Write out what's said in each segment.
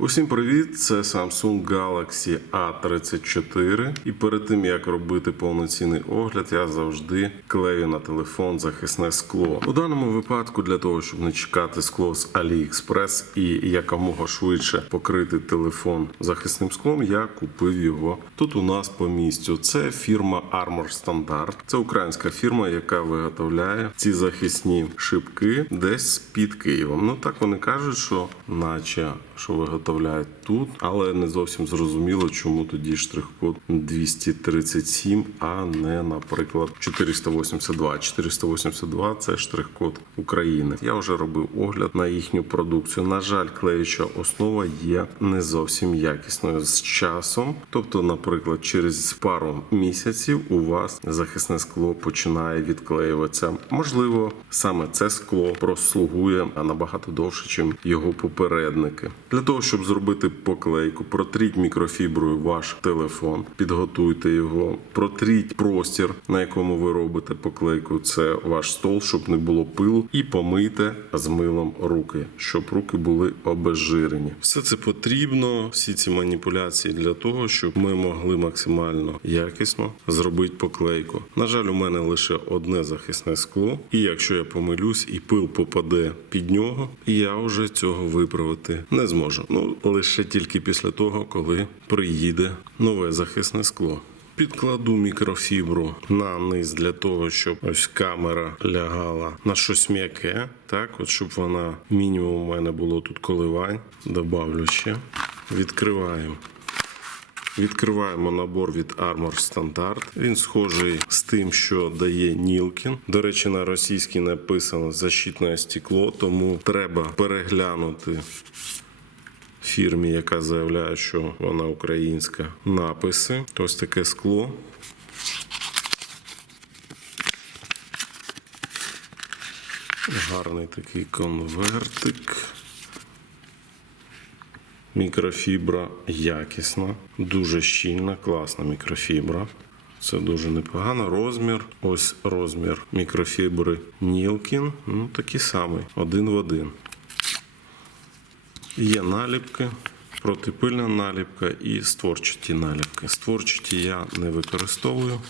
Усім привіт! Це Samsung Galaxy A34. І перед тим як робити повноцінний огляд, я завжди клею на телефон захисне скло. У даному випадку, для того, щоб не чекати скло з AliExpress і якомога швидше покрити телефон захисним склом, я купив його тут. У нас по місцю. Це фірма Armor Standard. Це українська фірма, яка виготовляє ці захисні шибки десь під Києвом. Ну так вони кажуть, що наче що виготовляють тут, але не зовсім зрозуміло, чому тоді штрих-код 237, а не, наприклад, 482. 482 це штрих-код України. Я вже робив огляд на їхню продукцію. На жаль, клеюча основа є не зовсім якісною з часом. Тобто, наприклад, через пару місяців у вас захисне скло починає відклеюватися. Можливо, саме це скло прослугує набагато довше, ніж його попередники. Для того, щоб зробити поклейку, протріть мікрофіброю ваш телефон, підготуйте його, протріть простір, на якому ви робите поклейку. Це ваш стол, щоб не було пилу, і помийте з милом руки, щоб руки були обезжирені. Все це потрібно, всі ці маніпуляції для того, щоб ми могли максимально якісно зробити поклейку. На жаль, у мене лише одне захисне скло, і якщо я помилюсь і пил попаде під нього, я вже цього виправити не зможу. Ну лише тільки після того, коли приїде нове захисне скло. Підкладу мікрофібру на низ для того, щоб ось камера лягала на щось м'яке. Так, от щоб вона мінімум у мене було тут коливань. Добавлю ще. Відкриваємо. Відкриваємо набор від Armor Standard. Він схожий з тим, що дає Нілкін. До речі, на російській написано защитне стекло, тому треба переглянути фірмі, яка заявляє, що вона українська. Написи. Ось таке скло. Гарний такий конвертик. Мікрофібра якісна, дуже щільна, класна мікрофібра. Це дуже непогано. Розмір. Ось розмір мікрофібри Нілкін. Ну, такий самий, один в один. Є наліпки, протипильна наліпка і створчаті наліпки. Створчаті я не використовую.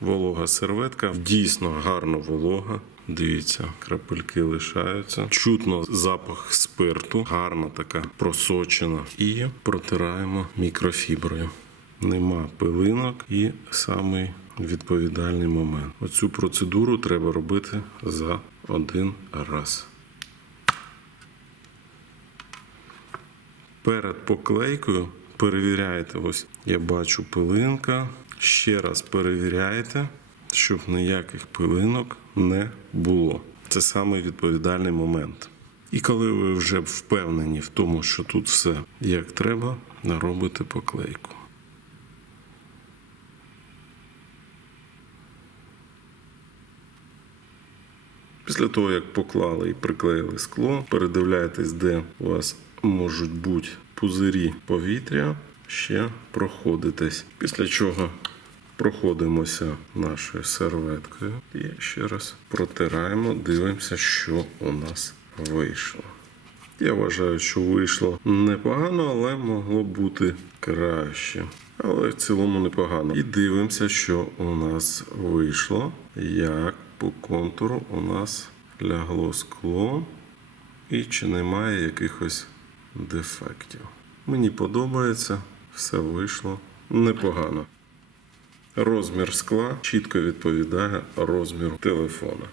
Волога серветка. Дійсно гарно волога. Дивіться, крапельки лишаються. Чутно запах спирту, гарна така просочена. І протираємо мікрофіброю. Нема пилинок і самий відповідальний момент. Оцю процедуру треба робити за один раз. Перед поклейкою перевіряєте, ось я бачу пилинка. Ще раз перевіряєте, щоб ніяких пилинок не було. Це самий відповідальний момент. І коли ви вже впевнені в тому, що тут все як треба, робите поклейку. Після того, як поклали і приклеїли скло, передивляєтесь, де у вас можуть бути пузирі повітря, ще проходитесь. Після чого проходимося нашою серветкою і ще раз протираємо, дивимося, що у нас вийшло. Я вважаю, що вийшло непогано, але могло бути краще. Але в цілому непогано. І дивимося, що у нас вийшло. Як по контуру у нас лягло скло. І чи немає якихось дефектів. Мені подобається, все вийшло непогано. Розмір скла чітко відповідає розміру телефона.